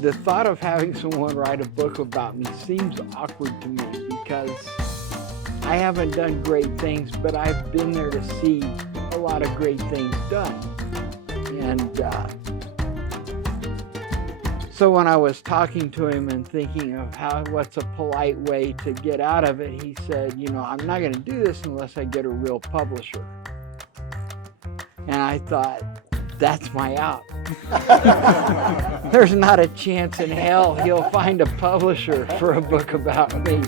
the thought of having someone write a book about me seems awkward to me because I haven't done great things, but I've been there to see a lot of great things done. And so when I was talking to him and thinking of what's a polite way to get out of it, he said, I'm not going to do this unless I get a real publisher. And I thought, that's my out. There's not a chance in hell he'll find a publisher for a book about me.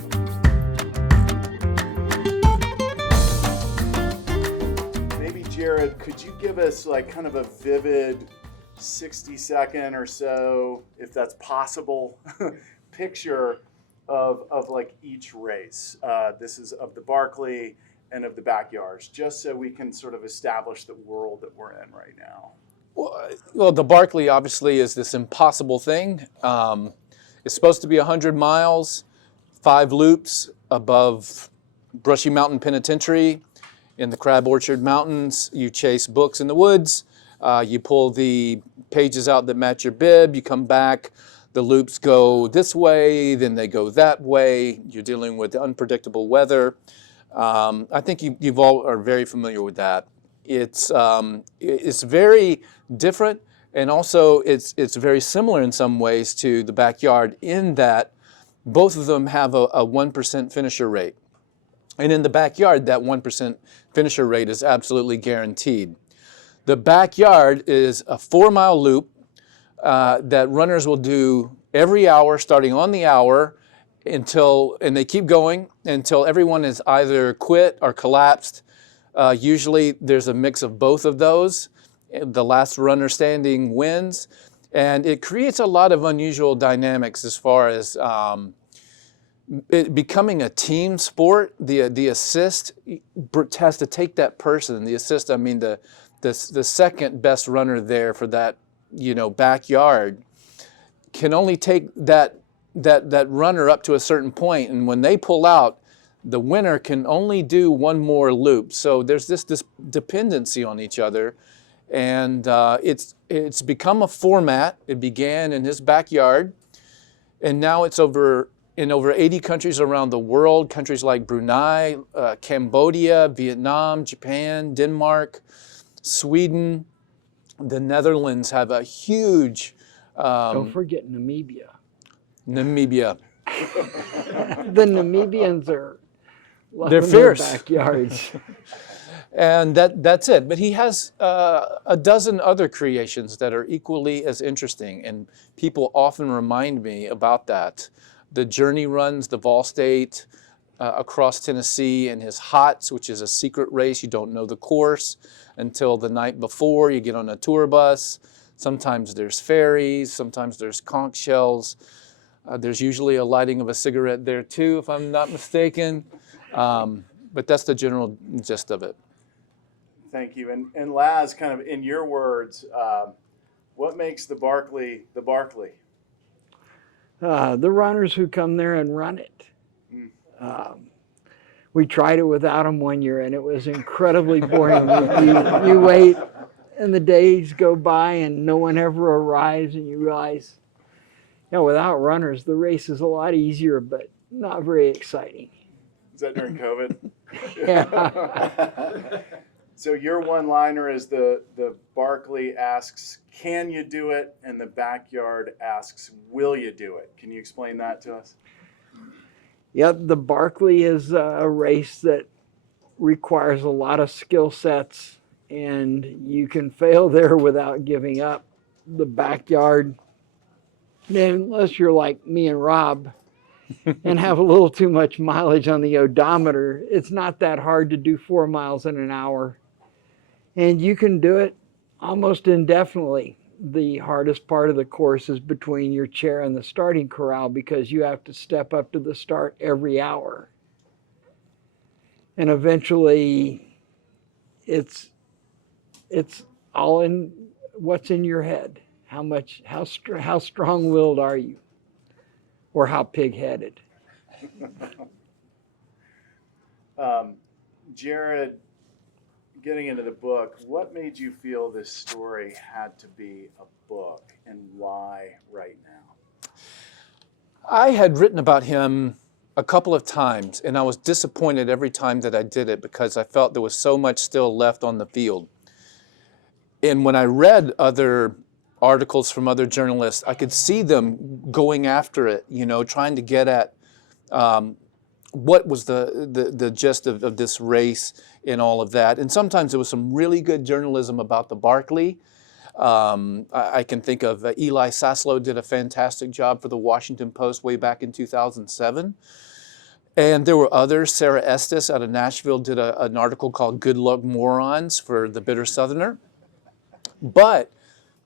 Maybe, Jared, could you give us like kind of a vivid 60-second or so, if that's possible, picture of like each race? This is of the Barkley and of the backyards, just so we can sort of establish the world that we're in right now. Well, the Barkley obviously is this impossible thing. It's supposed to be 100 miles, 5 loops above Brushy Mountain Penitentiary in the Crab Orchard Mountains. You chase books in the woods. You pull the pages out that match your bib. You come back. The loops go this way, then they go that way. You're dealing with unpredictable weather. I think you all are very familiar with that. It's very different, and also it's very similar in some ways to the backyard in that both of them have a 1% finisher rate. And in the backyard, that 1% finisher rate is absolutely guaranteed. The backyard is a 4-mile loop that runners will do every hour, starting on the hour, and they keep going until everyone is either quit or collapsed. Usually there's a mix of both of those. The last runner standing wins. And it creates a lot of unusual dynamics as far as it becoming a team sport. The assist has to take that person. The assist, I mean the second best runner there for that backyard can only take that runner up to a certain point, and when they pull out, the winner can only do one more loop. So there's this dependency on each other, and it's become a format. It began in his backyard, and now it's in over 80 countries around the world. Countries like Brunei, Cambodia, Vietnam, Japan, Denmark, Sweden, the Netherlands have a huge. Don't forget Namibia. Namibia. The Namibians are they're fierce. Their backyards. And that's it. But he has a dozen other creations that are equally as interesting, and people often remind me about that. The Journey runs, the Vol State across Tennessee, and his HOTS, which is a secret race. You don't know the course until the night before. You get on a tour bus. Sometimes there's ferries. Sometimes there's conch shells. There's usually a lighting of a cigarette there too, if I'm not mistaken. But that's the general gist of it. Thank you. And Laz, kind of in your words, what makes the Barkley the Barkley? The runners who come there and run it. We tried it without them one year, and it was incredibly boring. You wait, and the days go by, and no one ever arrives, and you realize, without runners, the race is a lot easier, but not very exciting. Is that during COVID? Yeah. So your one-liner is the Barkley asks, can you do it? And the backyard asks, will you do it? Can you explain that to us? Yep, the Barkley is a race that requires a lot of skill sets, and you can fail there without giving up. The backyard, unless you're like me and Rob and have a little too much mileage on the odometer, it's not that hard to do 4 miles in an hour. And you can do it almost indefinitely. The hardest part of the course is between your chair and the starting corral, because you have to step up to the start every hour. And eventually it's all in what's in your head. How strong-willed are you? Or how pig-headed? Jared, getting into the book, what made you feel this story had to be a book, and why right now? I had written about him a couple of times, and I was disappointed every time that I did it because I felt there was so much still left on the field. And when I read other articles from other journalists, I could see them going after it, you know, trying to get at what was the gist of this race and all of that. And sometimes there was some really good journalism about the Barkley. I can think of Eli Saslow did a fantastic job for the Washington Post way back in 2007. And there were others. Sarah Estes out of Nashville did an article called Good Luck Morons for the Bitter Southerner. But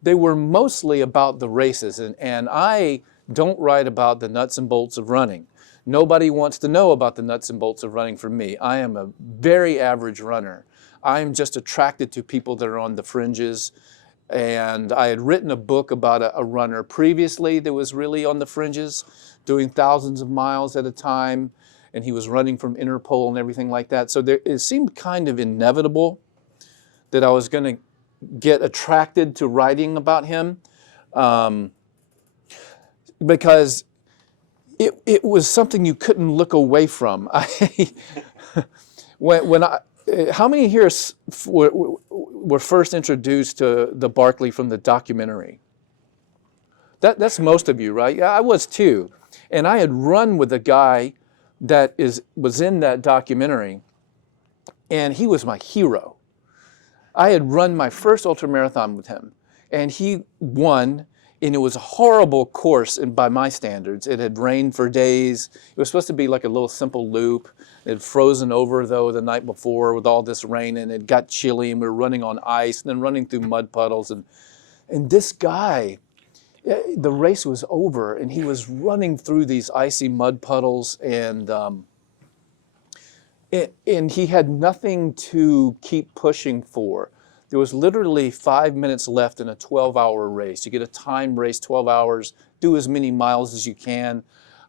they were mostly about the races. And I don't write about the nuts and bolts of running. Nobody wants to know about the nuts and bolts of running from me. I am a very average runner. I am just attracted to people that are on the fringes. And I had written a book about a runner previously that was really on the fringes, doing thousands of miles at a time. And he was running from Interpol and everything like that. So it seemed kind of inevitable that I was going to get attracted to writing about him, because it was something you couldn't look away from. How many here were first introduced to the Barkley from the documentary? That's most of you, right? Yeah, I was too. And I had run with a guy that was in that documentary, and he was my hero. I had run my first ultramarathon with him, and he won, and it was a horrible course by my standards. It had rained for days. It was supposed to be like a little simple loop. It had frozen over, though, the night before with all this rain, and it got chilly, and we were running on ice and then running through mud puddles. And this guy, the race was over, and he was running through these icy mud puddles, and he had nothing to keep pushing for. There was literally 5 minutes left in a 12-hour race. You get a time race, 12 hours, do as many miles as you can.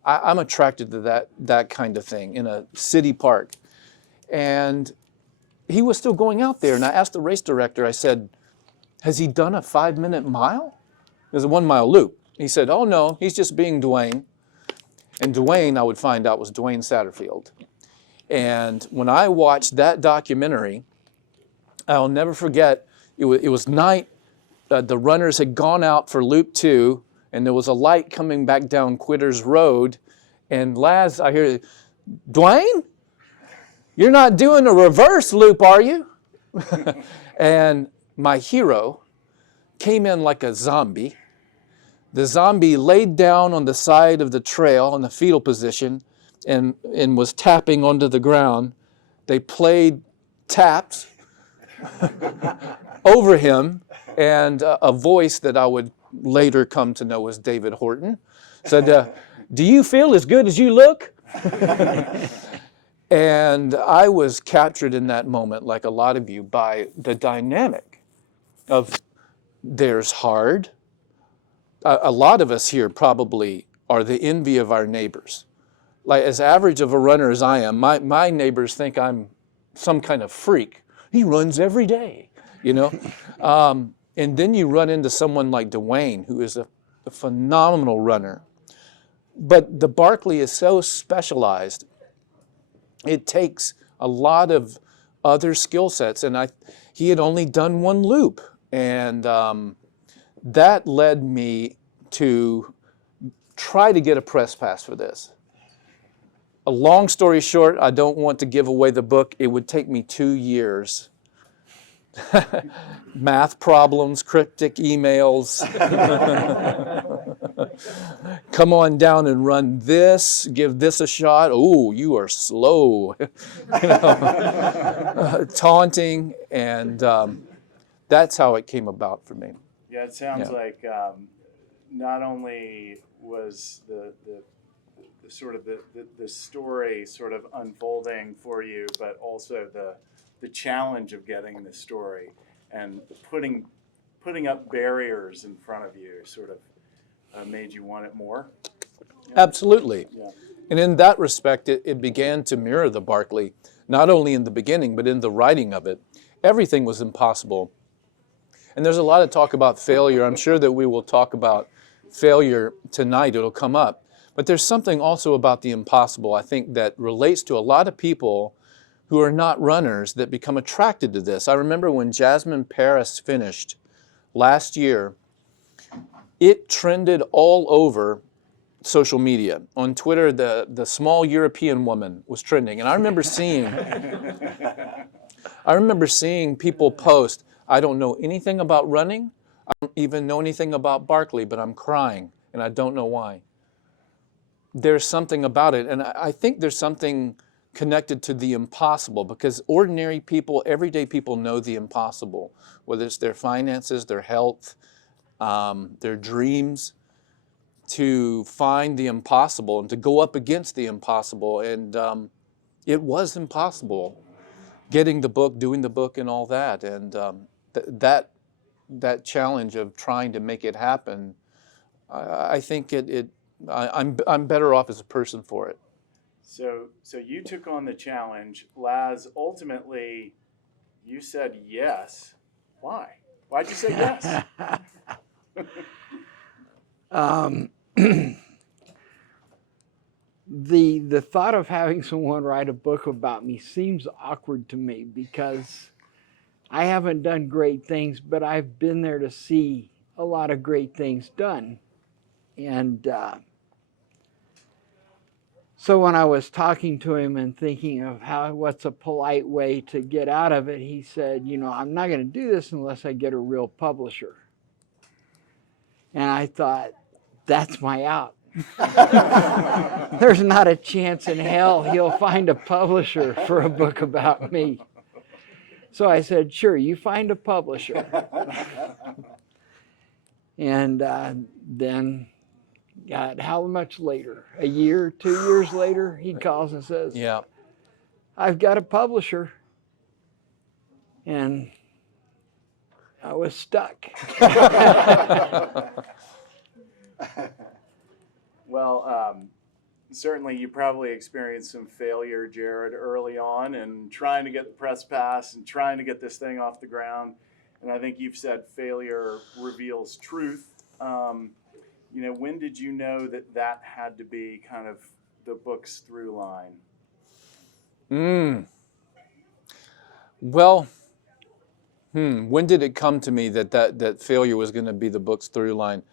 I'm attracted to that kind of thing in a city park. And he was still going out there, and I asked the race director, I said, has he done a 5-minute mile? It was a 1-mile loop. He said, oh no, he's just being Dwayne. And Dwayne, I would find out, was Dwayne Satterfield. And when I watched that documentary, I'll never forget, it was night, the runners had gone out for loop 2, and there was a light coming back down Quitters Road, and Laz, I hear, Dwayne, you're not doing a reverse loop, are you? And my hero came in like a zombie. The zombie laid down on the side of the trail in the fetal position and was tapping onto the ground. They played taps over him, and a voice that I would later come to know was David Horton said, do you feel as good as you look? And I was captured in that moment, like a lot of you, by the dynamic of there's hard. A lot of us here probably are the envy of our neighbors. Like, as average of a runner as I am, my neighbors think I'm some kind of freak. He runs every day, you know? And then you run into someone like Dwayne, who is a phenomenal runner. But the Barkley is so specialized. It takes a lot of other skill sets. And he had only done one loop. And that led me to try to get a press pass for this. A long story short, I don't want to give away the book. It would take me 2 years. Math problems, cryptic emails. Come on down and run this, give this a shot. Oh, you are slow. Taunting, and that's how it came about for me. Yeah, it sounds like not only was the sort of the story sort of unfolding for you, but also the challenge of getting the story and putting up barriers in front of you sort of made you want it more. You know? Absolutely. Yeah. And in that respect, it began to mirror the Barkley, not only in the beginning, but in the writing of it. Everything was impossible. And there's a lot of talk about failure. I'm sure that we will talk about failure tonight. It'll come up. But there's something also about the impossible, I think, that relates to a lot of people who are not runners that become attracted to this. I remember when Jasmine Paris finished last year, it trended all over social media. On Twitter, the small European woman was trending. And I remember seeing people post, I don't know anything about running. I don't even know anything about Barkley, but I'm crying and I don't know why. There's something about it. And I think there's something connected to the impossible, because ordinary people, everyday people know the impossible, whether it's their finances, their health, their dreams, to find the impossible and to go up against the impossible. And it was impossible getting the book, doing the book and all that. And that challenge of trying to make it happen, I think I'm better off as a person for it. So you took on the challenge, Laz. Ultimately, you said yes. Why? Why'd you say yes? The thought of having someone write a book about me seems awkward to me, because I haven't done great things, but I've been there to see a lot of great things done. And so when I was talking to him and thinking of what's a polite way to get out of it, he said, I'm not going to do this unless I get a real publisher. And I thought, that's my out. There's not a chance in hell he'll find a publisher for a book about me. So I said, sure, you find a publisher. And then, God, how much later? A year, 2 years later, he calls and says, Yeah, I've got a publisher. And I was stuck. Well, certainly you probably experienced some failure, Jared, early on in trying to get the press pass and trying to get this thing off the ground. And I think you've said failure reveals truth. When did you know that had to be kind of the book's through line? Well, when did it come to me that failure was going to be the book's through line?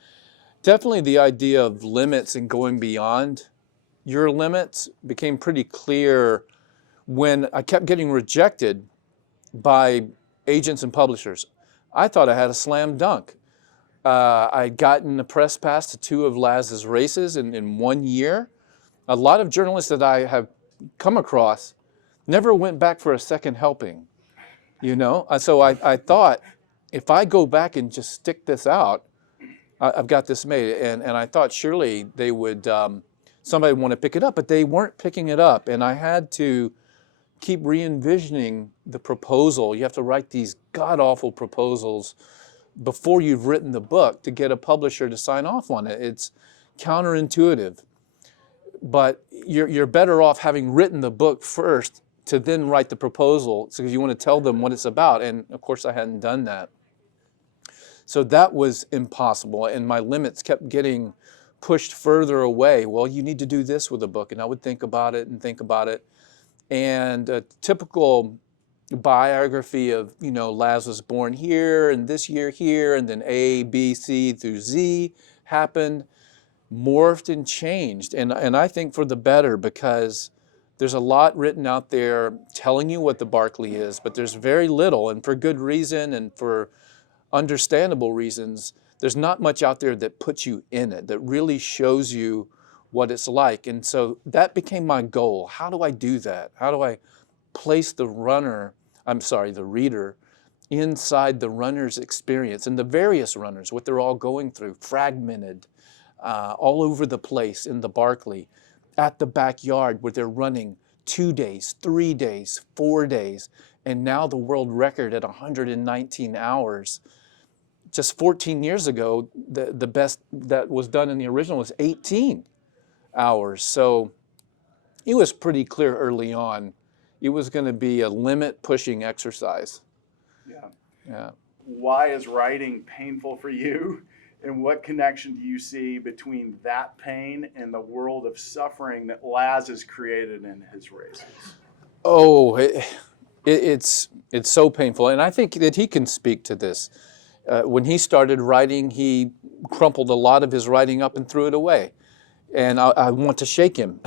Definitely the idea of limits and going beyond your limits became pretty clear when I kept getting rejected by agents and publishers. I thought I had a slam dunk. I'd gotten a press pass to 2 of Laz's races in 1 year. A lot of journalists that I have come across never went back for a second helping, So I thought, if I go back and just stick this out, I've got this made. And I thought surely they would, somebody would want to pick it up, but they weren't picking it up. And I had to keep re-envisioning the proposal. You have to write these god-awful proposals before you've written the book to get a publisher to sign off on it. It's counterintuitive. But you're better off having written the book first to then write the proposal, because you want to tell them what it's about. And of course I hadn't done that. So that was impossible, and my limits kept getting pushed further away. Well, you need to do this with a book, and I would think about it. And a typical biography of, Laz was born here, and this year here, and then A, B, C through Z happened, morphed and changed. And I think for the better, because there's a lot written out there telling you what the Barkley is, but there's very little, and for good reason and for understandable reasons. There's not much out there that puts you in it, that really shows you what it's like. And so that became my goal. How do I do that? How do I place the reader inside the runner's experience and the various runners, what they're all going through, fragmented, all over the place in the Barkley, at the backyard where they're running 2 days, 3 days, 4 days, and now the world record at 119 hours. Just 14 years ago, the best that was done in the original was 18 hours. So it was pretty clear early on it was going to be a limit-pushing exercise. Yeah. Yeah. Why is writing painful for you? And what connection do you see between that pain and the world of suffering that Laz has created in his races? Oh, it's so painful, and I think that he can speak to this. When he started writing, he crumpled a lot of his writing up and threw it away, and I want to shake him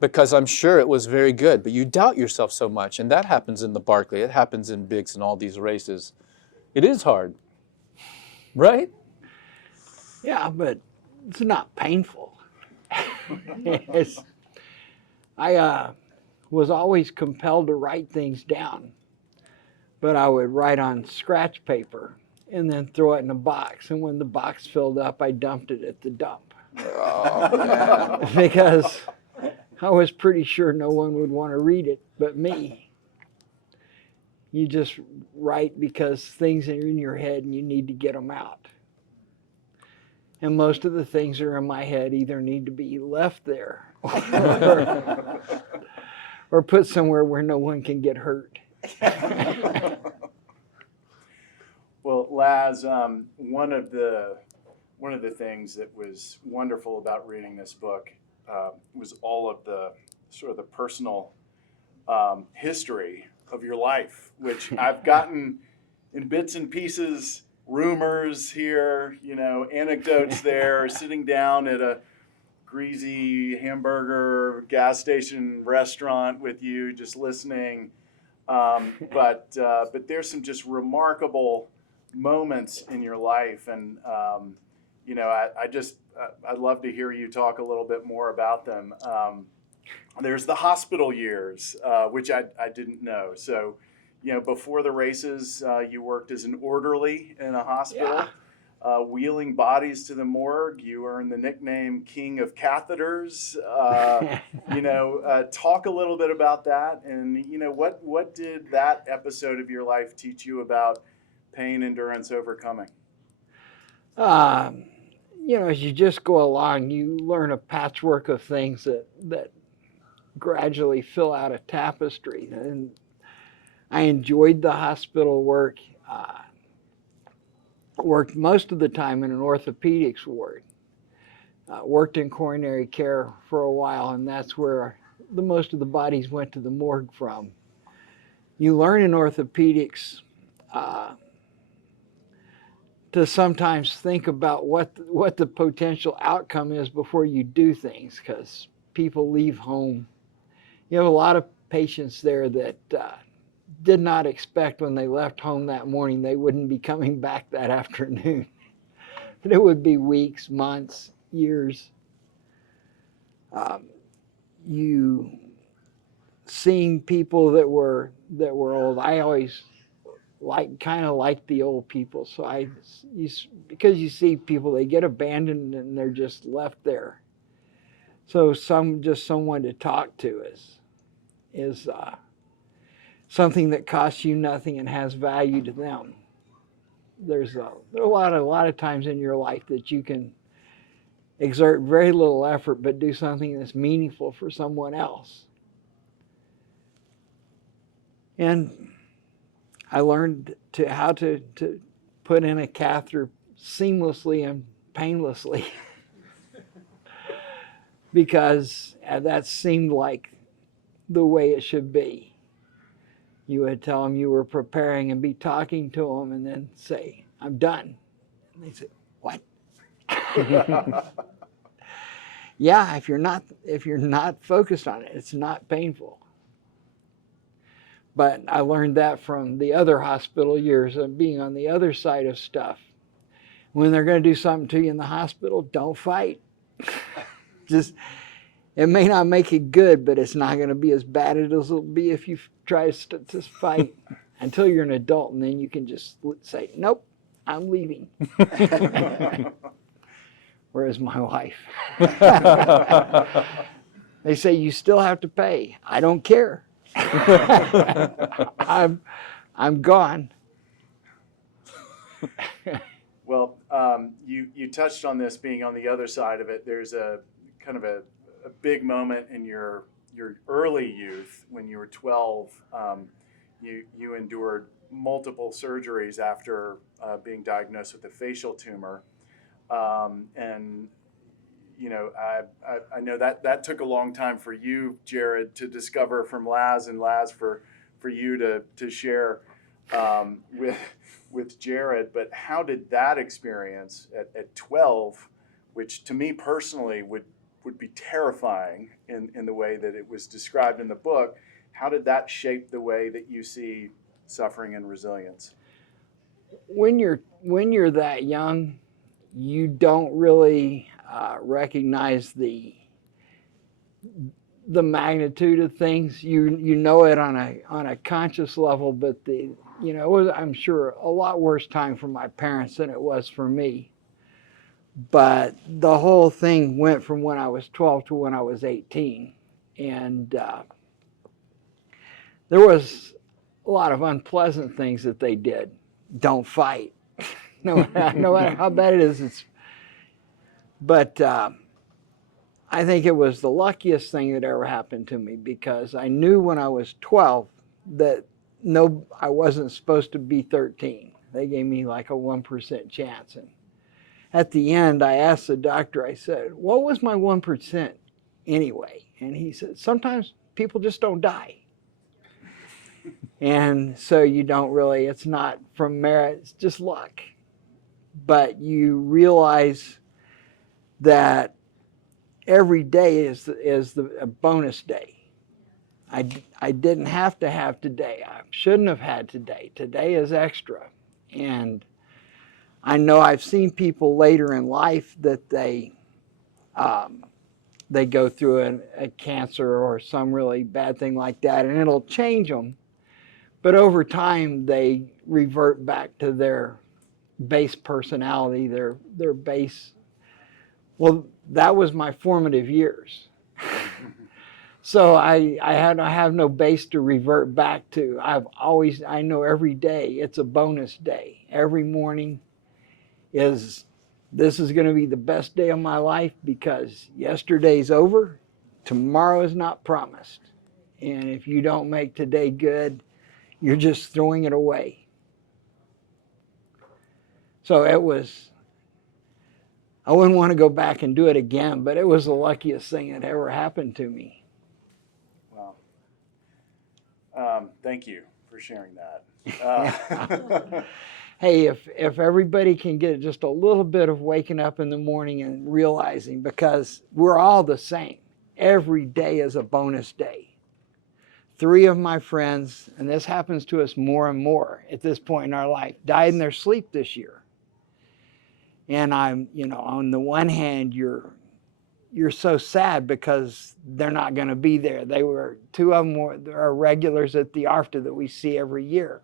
because I'm sure it was very good. But you doubt yourself so much, and that happens in the Barkley. It happens in Bigs and all these races. It is hard, right? Yeah, but it's not painful. I was always compelled to write things down, but I would write on scratch paper and then throw it in a box. And when the box filled up, I dumped it at the dump. Oh, man. Because I was pretty sure no one would want to read it but me. You just write because things are in your head and you need to get them out. And most of the things that are in my head either need to be left there or put somewhere where no one can get hurt. Well, Laz, one of the things that was wonderful about reading this book was all of the sort of the personal history of your life, which I've gotten in bits and pieces, rumors here, anecdotes there, sitting down at a greasy hamburger gas station restaurant with you, just listening. But there's some just remarkable moments in your life, and I'd love to hear you talk a little bit more about them. There's the hospital years, which I didn't know. So, before the races, you worked as an orderly in a hospital, wheeling bodies to the morgue. You earned the nickname King of Catheters. Talk a little bit about that, and what did that episode of your life teach you about pain, endurance, overcoming? As you just go along, you learn a patchwork of things that gradually fill out a tapestry. And I enjoyed the hospital work. Worked most of the time in an orthopedics ward. Worked in coronary care for a while, and that's where the most of the bodies went to the morgue from. You learn in orthopedics to sometimes think about what the potential outcome is before you do things, because people leave home. You have a lot of patients there that did not expect when they left home that morning they wouldn't be coming back that afternoon. That it would be weeks, months, years. You seeing people that were old. I always kind of like the old people. So because you see people, they get abandoned and they're just left there. So someone to talk to is something that costs you nothing and has value to them. There are a lot of times in your life that you can exert very little effort but do something that's meaningful for someone else. And I learned how to put in a catheter seamlessly and painlessly because that seemed like the way it should be. You would tell them you were preparing and be talking to them and then say, "I'm done." And they say, "What?" Yeah, if you're not focused on it, it's not painful. But I learned that from the other hospital years of being on the other side of stuff. When they're going to do something to you in the hospital, don't fight. It may not make it good, but it's not going to be as bad as it'll be if you try to fight until you're an adult, and then you can just say, "Nope, I'm leaving." Whereas my wife, they say, "You still have to pay." I don't care. I'm gone. Well, you touched on this being on the other side of it. There's a kind of a big moment in your early youth when you were 12. You endured multiple surgeries after being diagnosed with a facial tumor. And you know, I know that took a long time for you, Jared, to discover from Laz, and Laz for you to share with Jared. But how did that experience at 12, which to me personally would be terrifying in the way that it was described in the book, how did that shape the way that you see suffering and resilience? When you're that young, you don't really recognize the magnitude of things. You know it on a conscious level, but it was, I'm sure, a lot worse time for my parents than it was for me. But the whole thing went from when I was 12 to when I was 18, and there was a lot of unpleasant things that they did. Don't fight, no matter how bad it is. But I think it was the luckiest thing that ever happened to me, because I knew when I was 12 that I wasn't supposed to be 13. They gave me like a 1% chance. And at the end, I asked the doctor, I said, what was my 1% anyway? And he said, sometimes people just don't die. And so you don't really, it's not from merit, it's just luck. But you realize that every day is a bonus day. I didn't have to have today. I shouldn't have had today. Today is extra. And I know I've seen people later in life that they go through a cancer or some really bad thing like that, and it'll change them. But over time, they revert back to their base personality, their base. Well, that was my formative years. So I have no base to revert back to. I know every day it's a bonus day. Every morning this is going to be the best day of my life, because yesterday's over, tomorrow is not promised. And if you don't make today good, you're just throwing it away. So I wouldn't want to go back and do it again, but it was the luckiest thing that ever happened to me. Wow. Thank you for sharing that. Hey, if everybody can get just a little bit of waking up in the morning and realizing, because we're all the same. Every day is a bonus day. 3 of my friends, and this happens to us more and more at this point in our life, died in their sleep this year. And I'm, on the one hand, you're so sad because they're not going to be there. 2 of them are regulars at the ARFTA that we see every year.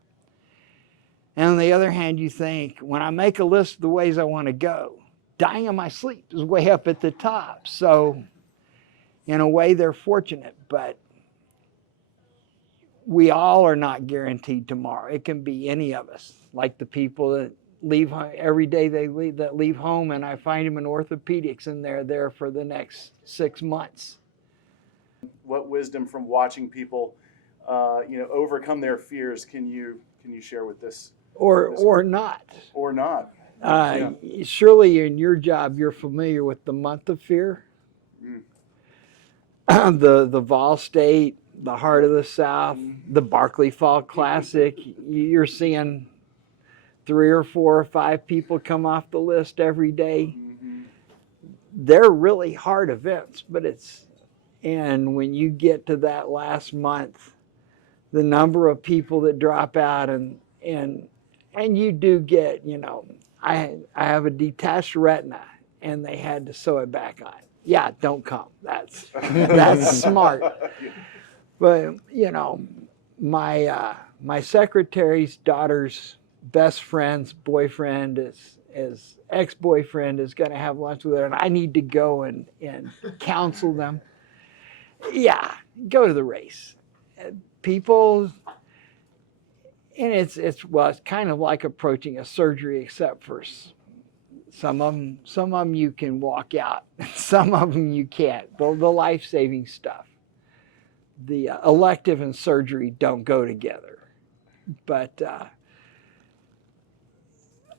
And on the other hand, you think, when I make a list of the ways I want to go, dying in my sleep is way up at the top. So in a way, they're fortunate, but we all are not guaranteed tomorrow. It can be any of us, like the people that leave every day that leave home, and I find them in orthopedics, and they're there for the next 6 months. What wisdom from watching people, overcome their fears can you share with this? Or not. Or not. Surely in your job, you're familiar with the month of fear. The Vol State, the Heart of the South, the Barkley Fall Classic. You're seeing 3 or 4 or 5 people come off the list every day. They're really hard events, and when you get to that last month, the number of people that drop out, and you do get, I have a detached retina, and they had to sew it back on. Yeah, don't come. That's smart. But my secretary's daughter's best friend's boyfriend is ex-boyfriend is going to have lunch with her, and I need to go and counsel them. Yeah, go to the race. People, and it's kind of like approaching a surgery, except for some of them you can walk out, some of them you can't. The life-saving stuff. The elective and surgery don't go together. But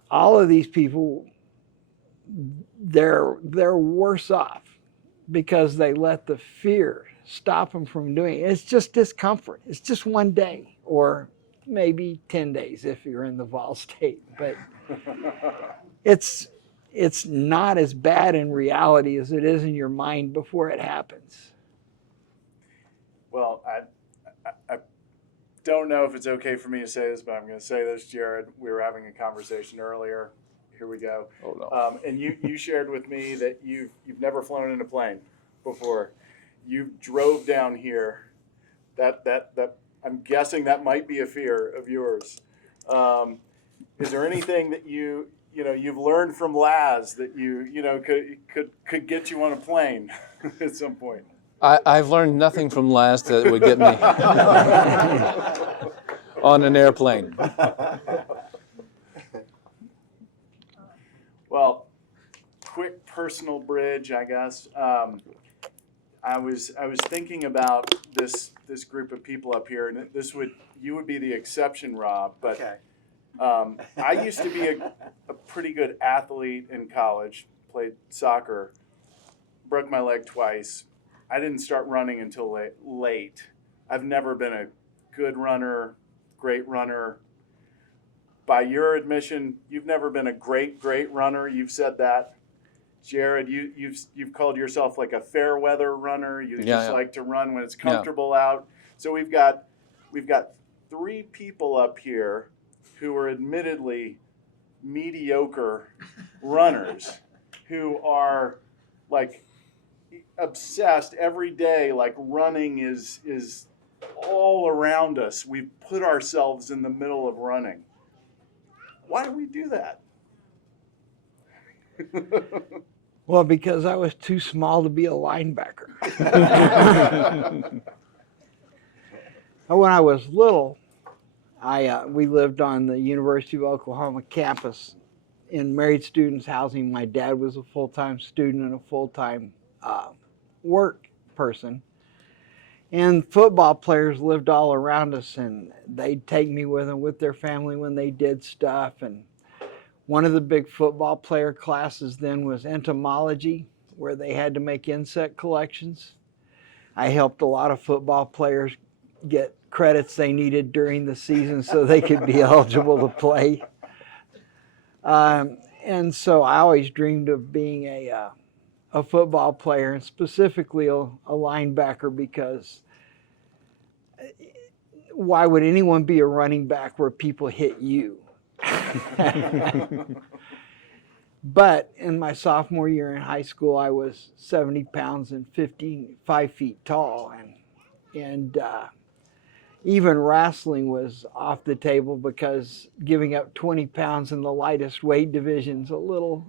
all of these people, they're worse off because they let the fear stop them from doing it. It's just discomfort. It's just one day or maybe 10 days if you're in the Vol state, but it's not as bad in reality as it is in your mind before it happens. Well, I don't know if it's okay for me to say this, but I'm going to say this, Jared. We were having a conversation earlier. Here we go. Oh, no. And you shared with me that you've never flown in a plane before. You drove down here. That I'm guessing that might be a fear of yours. Is there anything that you've learned from Laz that could get you on a plane at some point? I've learned nothing from Laz that would get me on an airplane. Well, quick personal bridge, I guess. I was thinking about this group of people up here, and you would be the exception, Rob. But Okay. I used to be a pretty good athlete in college. Played soccer, broke my leg twice. I didn't start running until late. I've never been a good runner, great runner. By your admission, you've never been a great runner. You've said that. Jared, you've called yourself like a fair weather runner. You like to run when it's comfortable out. So we've got 3 people up here who are admittedly mediocre runners who are like obsessed every day, like running is all around us. We've put ourselves in the middle of running. Why do we do that? Well, because I was too small to be a linebacker. When I was little, we lived on the University of Oklahoma campus in married students housing. My dad was a full-time student and a full-time work person. And football players lived all around us, and they'd take me with them with their family when they did stuff. And one of the big football player classes then was entomology, where they had to make insect collections. I helped a lot of football players get credits they needed during the season so they could be eligible to play. And so I always dreamed of being a football player, and specifically a linebacker, because why would anyone be a running back where people hit you? But in my sophomore year in high school, I was 70 pounds and 5 feet tall, and even wrestling was off the table because giving up 20 pounds in the lightest weight division is a little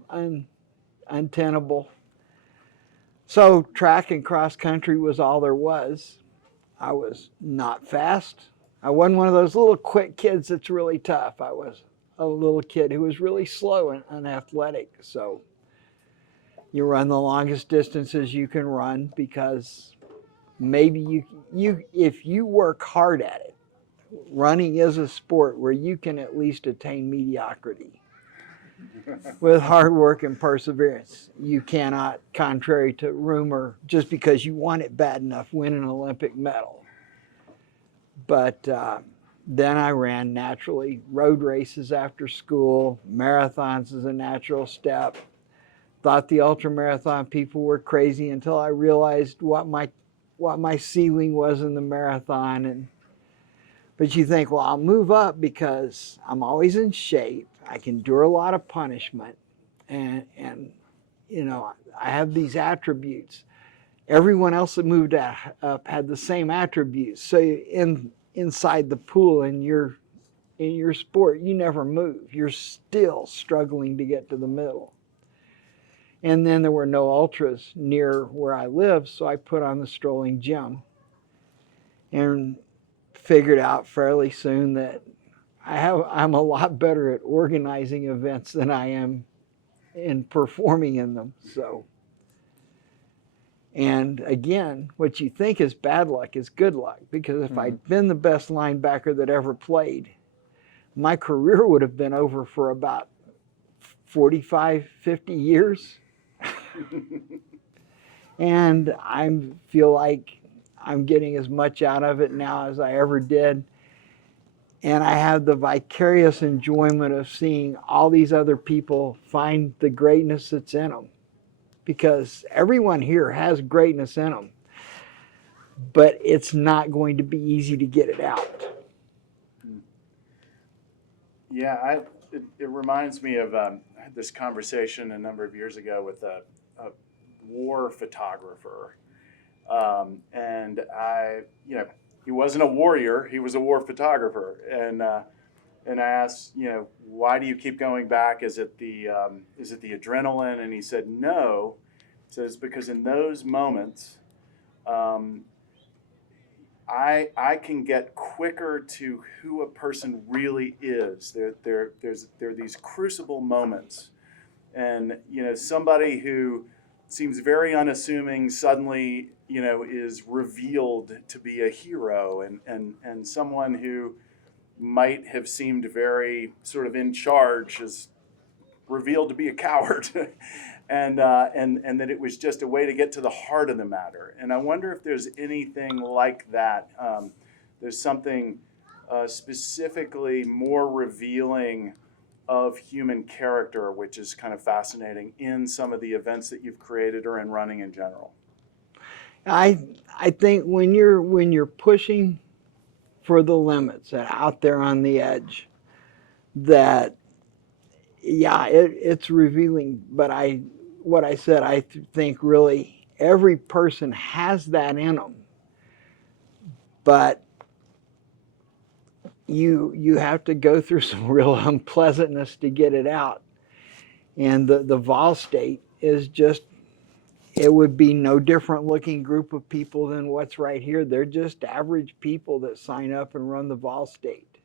untenable. So track and cross country was all there was. I was not fast. I wasn't one of those little quick kids that's really tough. I was a little kid who was really slow and unathletic. So you run the longest distances you can run, because maybe you if you work hard at it, running is a sport where you can at least attain mediocrity. With hard work and perseverance, you cannot, contrary to rumor, just because you want it bad enough, win an Olympic medal. But then I ran naturally road races after school, marathons as a natural step. Thought the ultramarathon people were crazy until I realized what my ceiling was in the marathon. But you think, well, I'll move up because I'm always in shape. I can endure a lot of punishment, and I have these attributes. Everyone else that moved up had the same attributes. So inside the pool in your sport, you never move. You're still struggling to get to the middle. And then there were no ultras near where I lived, so I put on the strolling gym and figured out fairly soon that I'm a lot better at organizing events than I am in performing in them. So, and again, what you think is bad luck is good luck, because if I'd been the best linebacker that ever played, my career would have been over for about 45, 50 years. And I feel like I'm getting as much out of it now as I ever did. And I have the vicarious enjoyment of seeing all these other people find the greatness that's in them. Because everyone here has greatness in them. But it's not going to be easy to get it out. Yeah, it reminds me of I had this conversation a number of years ago with a war photographer, and he wasn't a warrior; he was a war photographer, and I asked, why do you keep going back? Is it the adrenaline? And he said, no. He says, because in those moments, I can get quicker to who a person really is. There are these crucible moments, and somebody who seems very unassuming suddenly is revealed to be a hero, and someone who might have seemed very sort of in charge is revealed to be a coward. And that it was just a way to get to the heart of the matter. And I wonder if there's anything like that. There's something specifically more revealing of human character, which is kind of fascinating in some of the events that you've created or in running in general. I think when you're pushing for the limits and out there on the edge, that it's revealing. But I think really every person has that in them. But you have to go through some real unpleasantness to get it out. And the Vol State is just, it would be no different looking group of people than what's right here. They're just average people that sign up and run the Vol State.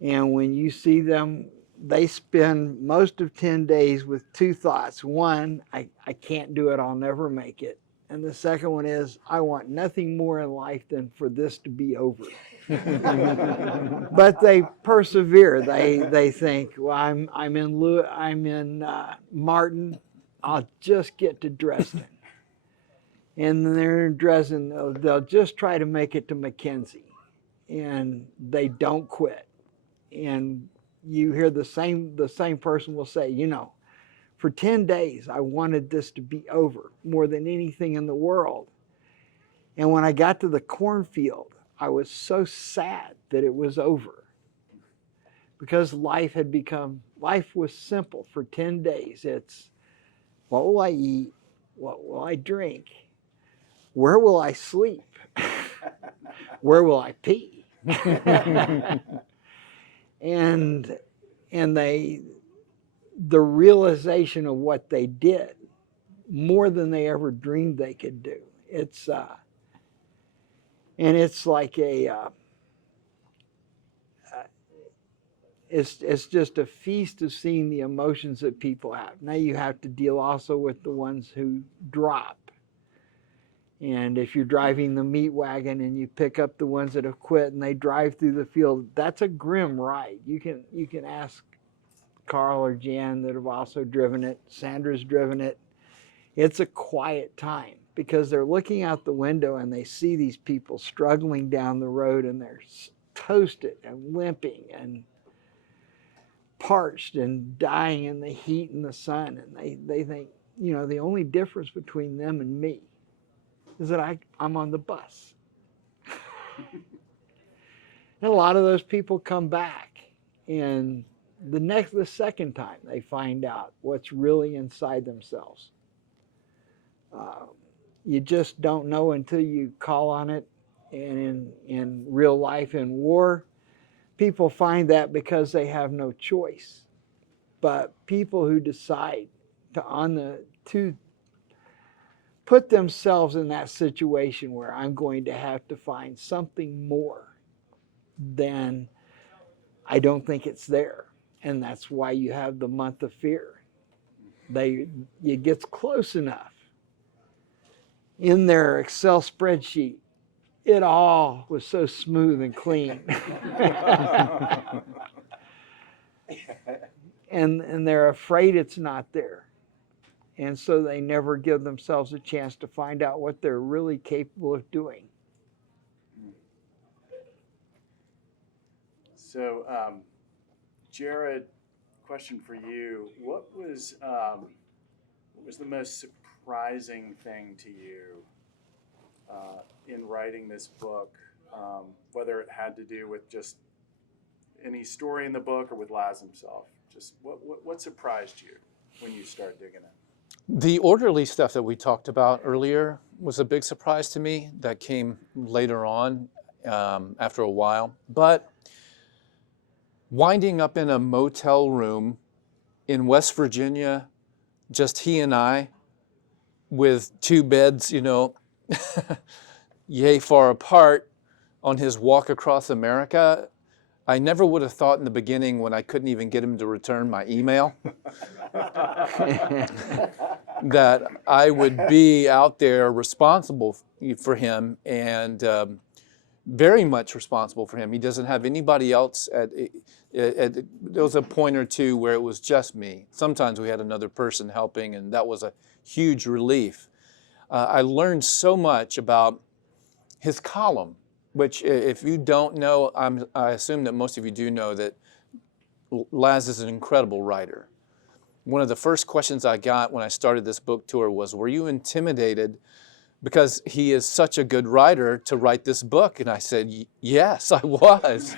And when you see them, they spend most of 10 days with two thoughts. One, I can't do it, I'll never make it. And the second one is, I want nothing more in life than for this to be over. But they persevere. They think, well, I'm in Martin. I'll just get to Dresden. And then they're in Dresden. They'll just try to make it to Mackenzie, and they don't quit. And you hear the same person will say, for 10 days, I wanted this to be over more than anything in the world. And when I got to the cornfield, I was so sad that it was over. Because life was simple for 10 days. It's, what will I eat? What will I drink? Where will I sleep? Where will I pee? And the realization of what they did, more than they ever dreamed they could do. It's like it's just a feast of seeing the emotions that people have. Now you have to deal also with the ones who drop. And if you're driving the meat wagon and you pick up the ones that have quit and they drive through the field, that's a grim ride. You can ask Carl or Jan that have also driven it. Sandra's driven it. It's a quiet time because they're looking out the window and they see these people struggling down the road, and they're toasted and limping and parched and dying in the heat and the sun. And they think, the only difference between them and me is that I'm on the bus. And a lot of those people come back, and the second time they find out what's really inside themselves. You just don't know until you call on it. And in real life, in war, people find that because they have no choice. But people who decide to put themselves in that situation where I'm going to have to find something more, then I don't think it's there. And that's why you have the month of fear. It gets close enough. In their Excel spreadsheet, it all was so smooth and clean. and they're afraid it's not there. And so they never give themselves a chance to find out what they're really capable of doing. So, Jared, question for you: what was the most surprising thing to you in writing this book? Whether it had to do with just any story in the book or with Laz himself, just what surprised you when you started digging in? The orderly stuff that we talked about earlier was a big surprise to me. That came later on, after a while. But winding up in a motel room in West Virginia, just he and I, with two beds, yay far apart, on his walk across America, I never would have thought in the beginning, when I couldn't even get him to return my email, that I would be out there responsible for him, and very much responsible for him. He doesn't have anybody else. There was a point or two where it was just me. Sometimes we had another person helping, and that was a huge relief. I learned so much about his column, which, if you don't know, I assume that most of you do know that Laz is an incredible writer. One of the first questions I got when I started this book tour was, were you intimidated because he is such a good writer to write this book? And I said, yes, I was.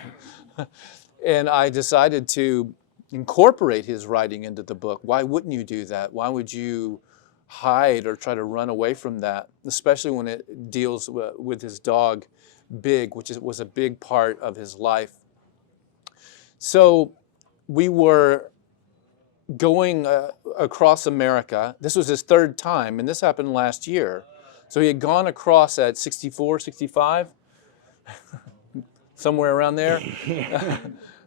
And I decided to incorporate his writing into the book. Why wouldn't you do that? Why would you hide or try to run away from that, especially when it deals with his dog, Big, which was a big part of his life. So we were going across America. This was his third time, and this happened last year. So he had gone across at 64, 65, somewhere around there,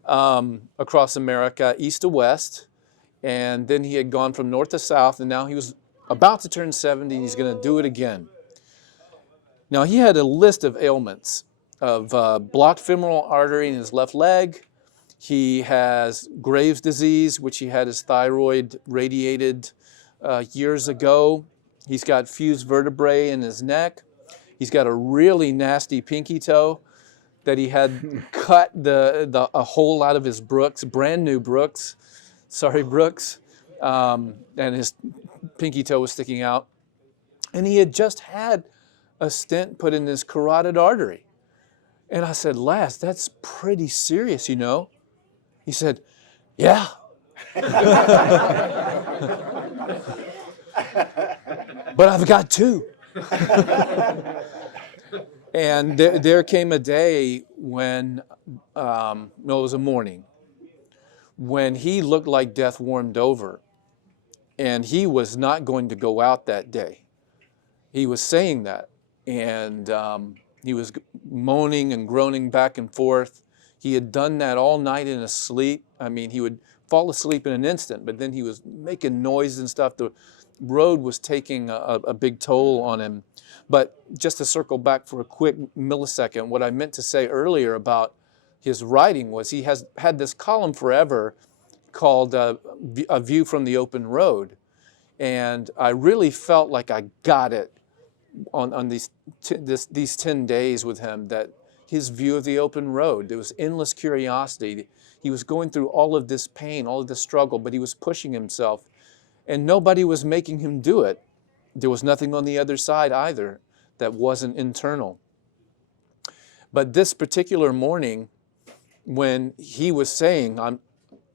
across America, east to west. And then he had gone from north to south, and now he was about to turn 70, and he's going to do it again. Now, he had a list of ailments, of blocked femoral artery in his left leg. He has Graves' disease, which he had his thyroid radiated years ago. He's got fused vertebrae in his neck. He's got a really nasty pinky toe that he had cut a hole out of his Brooks, brand new Brooks. Sorry, Brooks. And his pinky toe was sticking out. And he had just had a stent put in his carotid artery. And I said, Laz, that's pretty serious, He said, yeah. But I've got two. And there came a day when, no, it was a morning, when he looked like death warmed over. And he was not going to go out that day. He was saying that. And he was moaning and groaning back and forth. He had done that all night in his sleep. I mean, he would fall asleep in an instant, but then he was making noise and stuff. The road was taking a big toll on him. But just to circle back for a quick millisecond, what I meant to say earlier about his writing was he has had this column forever called A View from the Open Road. And I really felt like I got it on these 10 days with him, that his view of the open road, there was endless curiosity. He was going through all of this pain, all of this struggle, but he was pushing himself, and nobody was making him do it. There was nothing on the other side either that wasn't internal. But this particular morning, when he was saying,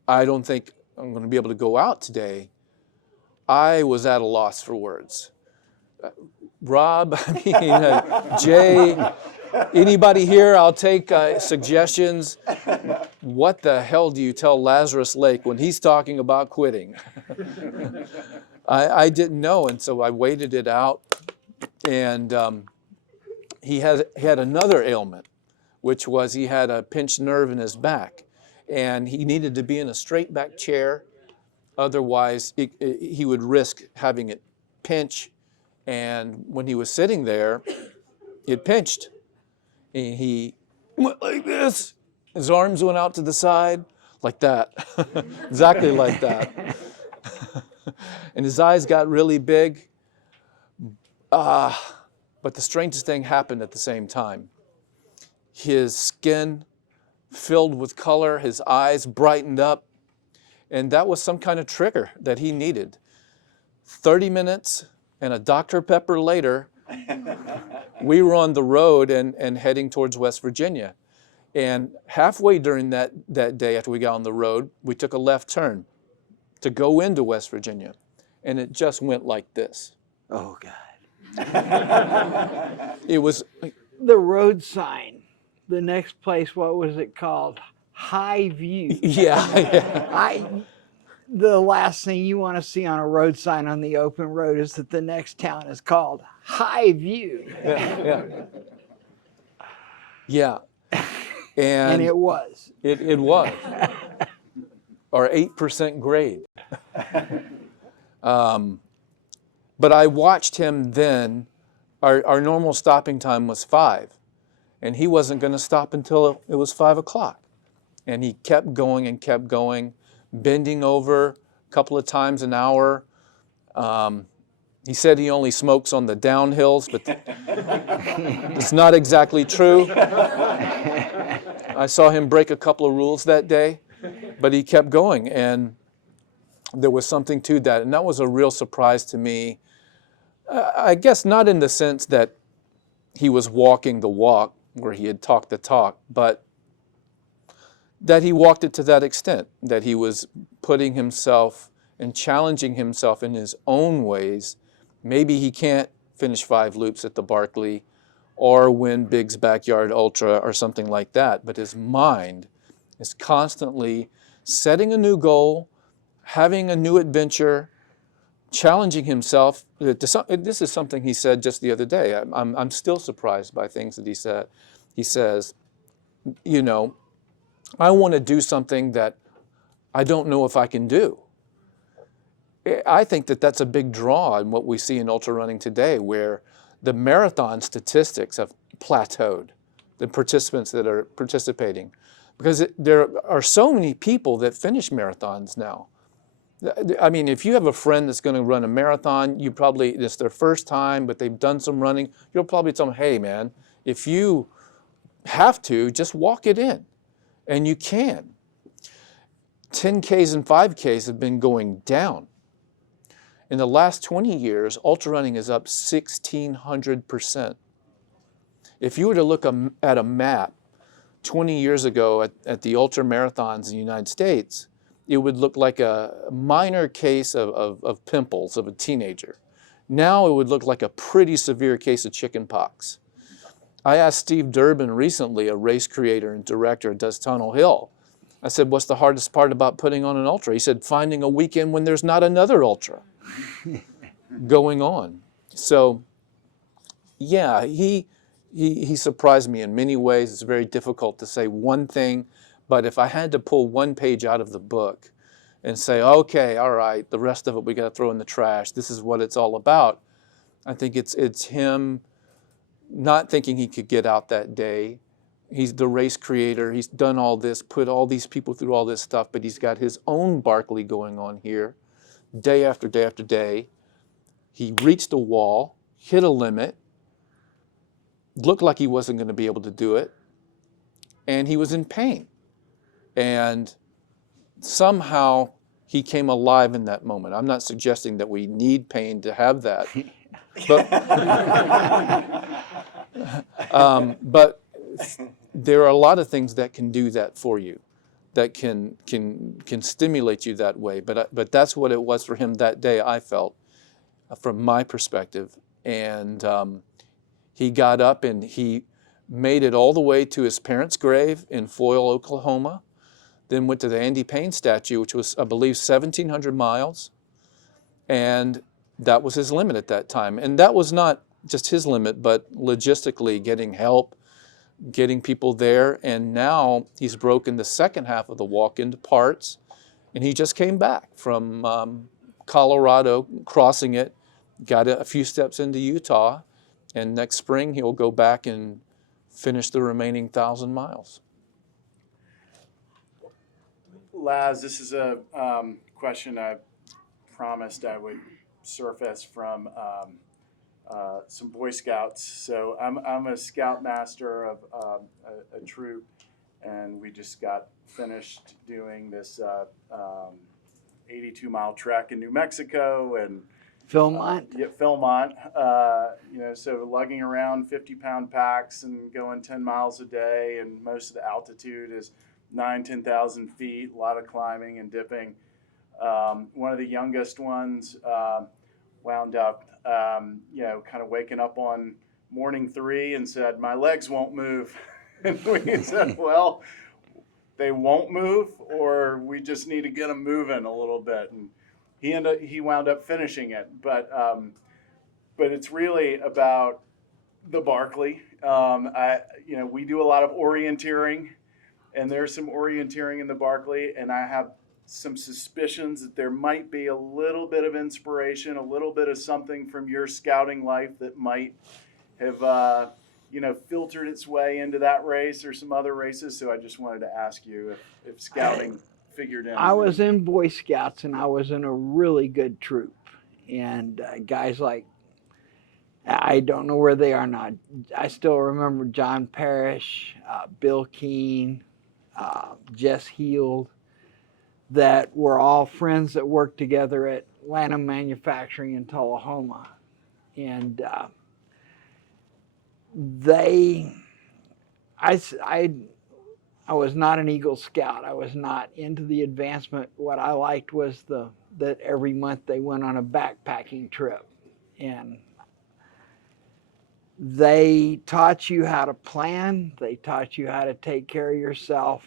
I don't think I'm going to be able to go out today, I was at a loss for words. Rob, Jay, anybody here? I'll take suggestions. What the hell do you tell Lazarus Lake when he's talking about quitting? I didn't know, and so I waited it out. And he had another ailment, which was he had a pinched nerve in his back, and he needed to be in a straight back chair. Otherwise, he would risk having it pinch. And when he was sitting there, it pinched. And he went like this. His arms went out to the side, like that, exactly like that. And his eyes got really big. But the strangest thing happened at the same time. His skin filled with color, his eyes brightened up, and that was some kind of trigger that he needed. 30 minutes and a Dr. Pepper later, we were on the road and heading towards West Virginia. And halfway during that day after we got on the road, we took a left turn to go into West Virginia. And it just went like this. Oh, God. It was... The road sign, the next place, what was it called? High View. Yeah. The last thing you want to see on a road sign on the open road is that the next town is called High View. Yeah. And it was. It was. Our 8% grade. But I watched him then. Our normal stopping time was 5. And he wasn't going to stop until it was 5 o'clock. And he kept going and kept going, bending over a couple of times an hour. He said he only smokes on the downhills, but it's not exactly true. I saw him break a couple of rules that day, but he kept going, and there was something to that. And that was a real surprise to me. I guess not in the sense that he was walking the walk, where he had talked the talk, but that he walked it to that extent, that he was putting himself and challenging himself in his own ways. Maybe he can't finish 5 loops at the Barkley or win Big's Backyard Ultra or something like that, but his mind is constantly setting a new goal, having a new adventure, challenging himself. This is something he said just the other day. I'm still surprised by things that he said. He says, you know, I want to do something that I don't know if I can do. I think that that's a big draw in what we see in ultra running today, where the marathon statistics have plateaued, the participants that are participating, because there are so many people that finish marathons now. I mean, if you have a friend that's going to run a marathon, it's their first time, but they've done some running, you'll probably tell them, hey man, if you have to, just walk it in. And you can. 10Ks and 5Ks have been going down. In the last 20 years, ultra running is up 1,600%. If you were to look at a map 20 years ago at the ultra marathons in the United States, it would look like a minor case of pimples of a teenager. Now it would look like a pretty severe case of chicken pox. I asked Steve Durbin recently, a race creator and director, does Tunnel Hill. I said, what's the hardest part about putting on an ultra? He said, finding a weekend when there's not another ultra going on. So, yeah, he surprised me in many ways. It's very difficult to say one thing, but if I had to pull one page out of the book and say, okay, all right, the rest of it we got to throw in the trash, this is what it's all about, I think it's him not thinking he could get out that day. He's the race creator. He's done all this, put all these people through all this stuff, but he's got his own Barkley going on here, day after day after day. He reached a wall, hit a limit, looked like he wasn't going to be able to do it, and he was in pain. And somehow he came alive in that moment. I'm not suggesting that we need pain to have that. But there are a lot of things that can do that for you, that can stimulate you that way. But that's what it was for him that day, I felt, from my perspective. And he got up and he made it all the way to his parents' grave in Foyle, Oklahoma, then went to the Andy Payne statue, which was, I believe, 1,700 miles. And that was his limit at that time. And that was not just his limit, but logistically getting help, getting people there. And now he's broken the second half of the walk into parts. And he just came back from Colorado, crossing it, got a few steps into Utah. And next spring, he'll go back and finish the remaining 1,000 miles. Laz, this is a question I promised I would surface from some Boy Scouts. So I'm a scoutmaster of a troop, and we just got finished doing this 82-mile trek in New Mexico and Philmont. Philmont. So lugging around 50-pound packs and going 10 miles a day, and most of the altitude is 10,000 feet. A lot of climbing and dipping. One of the youngest ones wound up, kind of waking up on morning 3 and said, "My legs won't move." And we said, "Well, they won't move, or we just need to get them moving a little bit." And he wound up finishing it, but it's really about the Barkley. We do a lot of orienteering, and there's some orienteering in the Barkley, and I have some suspicions that there might be a little bit of inspiration, a little bit of something from your scouting life that might have filtered its way into that race or some other races. So I just wanted to ask you if scouting figured in. I was in Boy Scouts, and I was in a really good troop. And guys like, I don't know where they are now. I still remember John Parrish, Bill Keene, Jess Heald, that were all friends that worked together at Lanham Manufacturing in Tullahoma. And I was not an Eagle Scout. I was not into the advancement. What I liked was that every month they went on a backpacking trip. And they taught you how to plan. They taught you how to take care of yourself.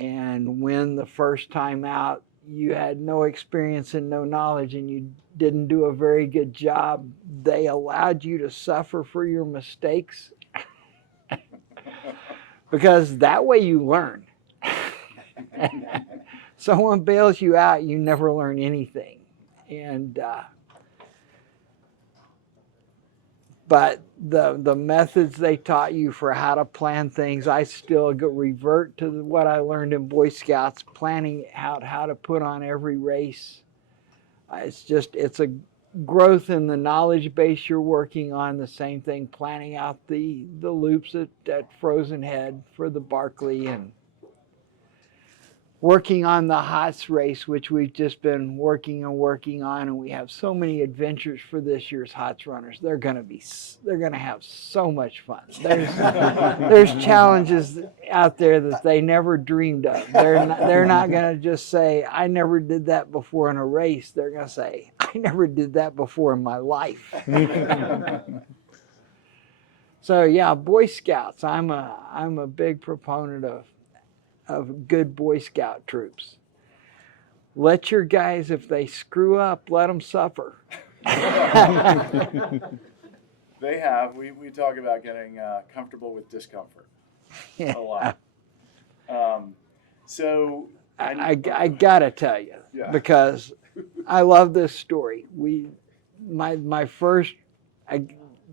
And when the first time out, you had no experience and no knowledge, and you didn't do a very good job, they allowed you to suffer for your mistakes. Because that way you learn. Someone bails you out, you never learn anything. And but the methods they taught you for how to plan things, I still revert to what I learned in Boy Scouts, planning out how to put on every race. It's a growth in the knowledge base you're working on. The same thing, planning out the loops at Frozen Head for the Barkley, and working on the HOTS race, which we've just been working on, and we have so many adventures for this year's HOTS runners. They're gonna have so much fun. There's challenges out there that they never dreamed of. They're not gonna just say, "I never did that before in a race." They're gonna say, "I never did that before in my life." So yeah, Boy Scouts. I'm a big proponent of good Boy Scout troops. Let your guys, if they screw up, let them suffer. They have. We talk about getting comfortable with discomfort a lot. So I gotta tell you, Yeah. because I love this story.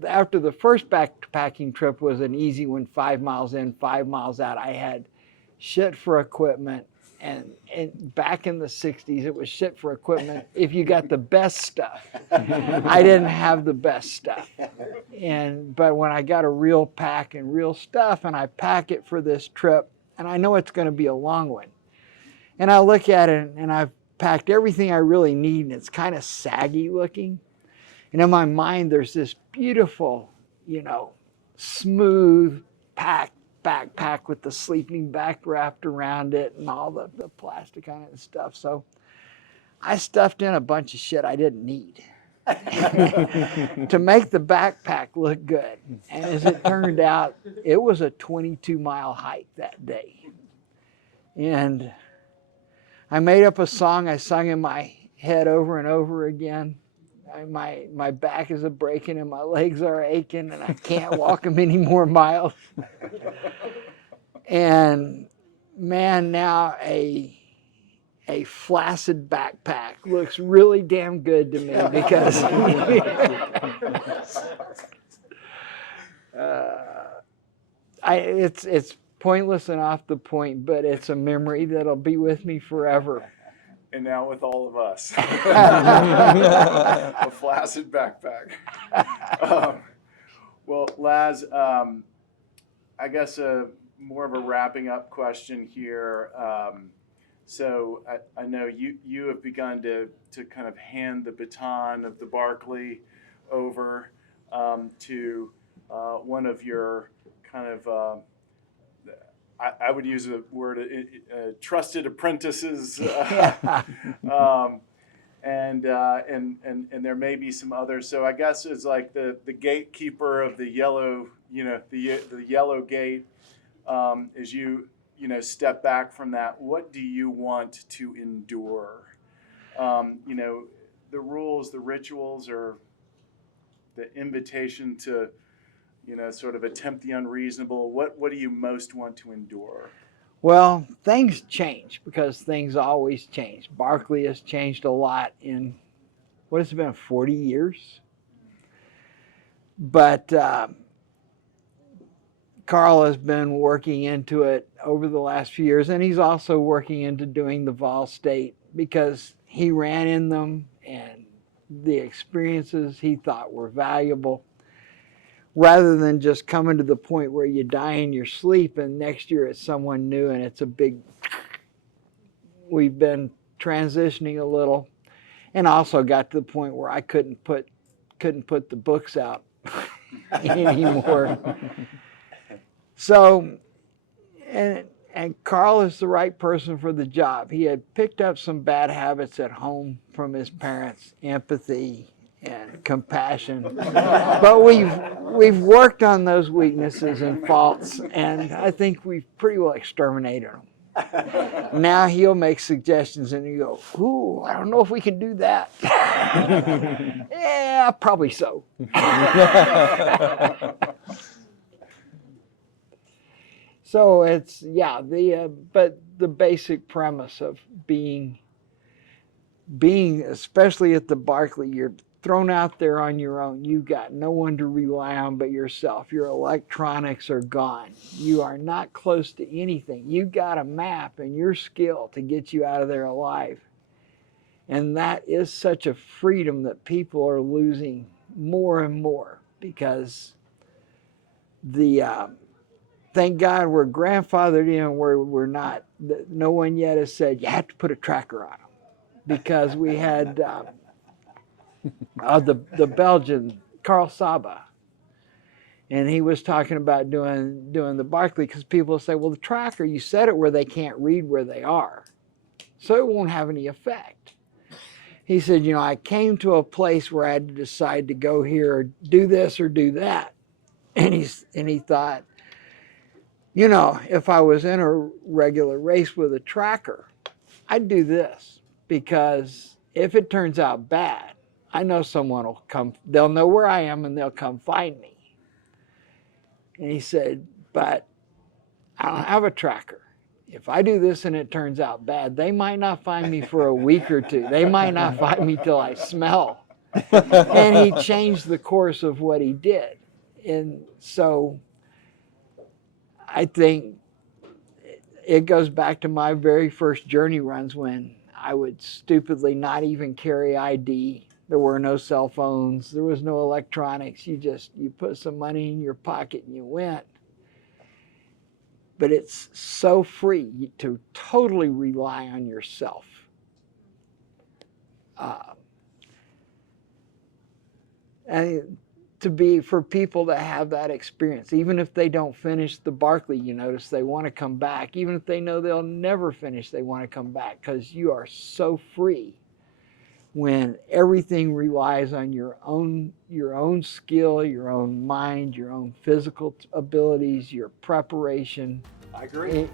After the first backpacking trip was an easy one, 5 miles in, 5 miles out. I had shit for equipment, and back in the 60s it was shit for equipment if you got the best stuff. I didn't have the best stuff, but when I got a real pack and real stuff, and I pack it for this trip, and I know it's going to be a long one, and I look at it and I've packed everything I really need, and it's kind of saggy looking, and in my mind there's this beautiful, smooth backpack with the sleeping bag wrapped around it and all the plastic on it and stuff. So I stuffed in a bunch of shit I didn't need to make the backpack look good. And as it turned out, it was a 22-mile hike that day. And I made up a song I sung in my head over and over again. My back is breaking and my legs are aching, and I can't walk them any more miles. And man, now a flaccid backpack looks really damn good to me, because it's pointless and off the point, but it's a memory that'll be with me forever. And now with all of us. A flaccid backpack. Well, Laz, I guess more of a wrapping up question here. So I know you have begun to kind of hand the baton of the Barkley over to one of your kind of I would use a word, trusted apprentices, and there may be some others. So I guess it's like the gatekeeper of the yellow, the yellow gate. As you step back from that, what do you want to endure? The rules, the rituals, or the invitation to sort of attempt the unreasonable. What do you most want to endure? Well, things change because things always change. Barkley has changed a lot in, what has it been, 40 years? But Carl has been working into it over the last few years, and he's also working into doing the Vol State because he ran in them and the experiences he thought were valuable. Rather than just coming to the point where you die in your sleep and next year it's someone new and it's a big, we've been transitioning a little, and also got to the point where I couldn't put the books out anymore. So, and Carl is the right person for the job. He had picked up some bad habits at home from his parents, empathy and compassion, but we've worked on those weaknesses and faults, and I think we've pretty well exterminated them. Now he'll make suggestions and you go, ooh, I don't know if we can do that. Yeah, probably so. So it's, but the basic premise of being, especially at the Barkley, you're thrown out there on your own. You've got no one to rely on but yourself. Your electronics are gone. You are not close to anything. You've got a map and your skill to get you out of there alive. And that is such a freedom that people are losing more and more because thank God we're grandfathered in where we're not. No one yet has said you have to put a tracker on them because we had the Belgian Carl Saba, and he was talking about doing the Barkley because people say, well, the tracker, you set it where they can't read where they are, so it won't have any effect. He said, I came to a place where I had to decide to go here or do this or do that, and he thought, if I was in a regular race with a tracker, I'd do this because if it turns out bad, I know someone will come, they'll know where I am and they'll come find me. And he said, but I don't have a tracker. If I do this and it turns out bad, they might not find me for a week or two. They might not find me till I smell. And he changed the course of what he did. And so I think it goes back to my very first journey runs when I would stupidly not even carry ID. There were no cell phones. There was no electronics. You put some money in your pocket and you went. But it's so free to totally rely on yourself. And for people to have that experience, even if they don't finish the Barkley, you notice they want to come back. Even if they know they'll never finish, they want to come back because you are so free when everything relies on your own skill, your own mind, your own physical abilities, your preparation. I agree.